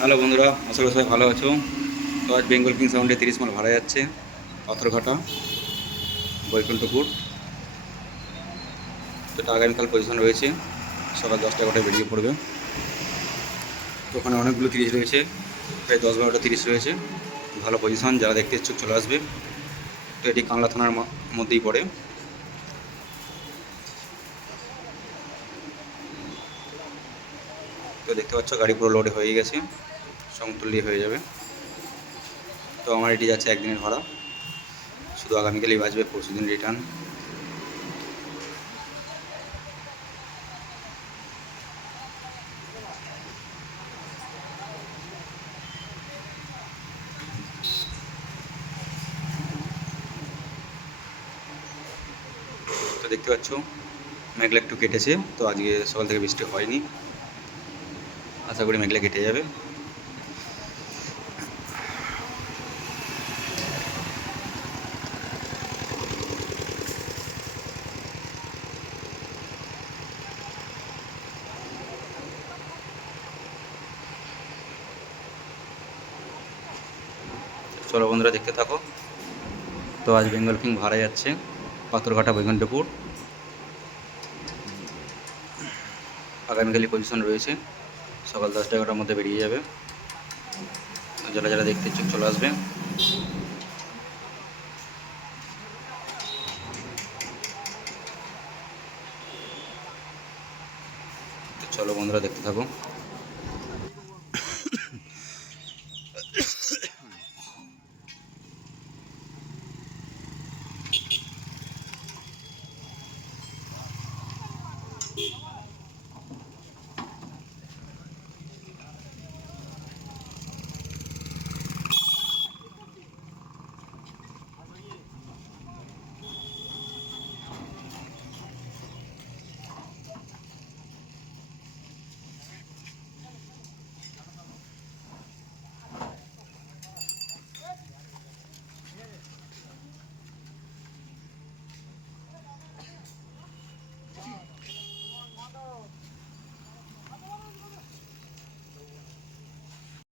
Hello বন্ধুরা করি সবাই ভালো আছো। তো আজ বেঙ্গল কিং সাউন্ডে তিরিশ মাল ভাড়া যাচ্ছে পাথরঘাটা, বৈকুণ্ঠপুর। তো এটা আগামীকাল পজিশন রয়েছে, সকাল দশটা এগারোটায় বেরিয়ে পড়বে। তো ওখানে অনেকগুলো তিরিশ রয়েছে, প্রায় দশ বারোটা তিরিশ রয়েছে। ভালো পজিশন যারা দেখতে ইচ্ছুক চলে আসবে। তো এটি কানলা থানার মধ্যেই পড়ে। তো দেখতে পাচ্ছ, গাড়ি পুরো লোড হয়ে গেছে, সমতুল্য হয়ে যাবে। তো আমার এটি যাচ্ছে একদিনের ভাড়া। শুধু আগামীকালই বাজবে পরশু দিন রিটার্ন দেখতে পাচ্ছ, মেঘলা একটু কেটেছে, তো আজকে সকাল থেকে বৃষ্টি হয়নি। আশা করি মেঘলা কেটে যাবে। চলো বন্ধুরা দেখতে থাকো। তো আজ বেঙ্গল কিং ভাড়া যাচ্ছে পাথরঘাটা বৈকুণ্ঠপুর। আগামীকালই পজিশন রয়েছে। সকাল দশটা এগারোটার মধ্যে বেরিয়ে যাবে যারা যারা দেখতে ইচ্ছুক চলে আসবে চলো বন্ধুরা, দেখতে থাকো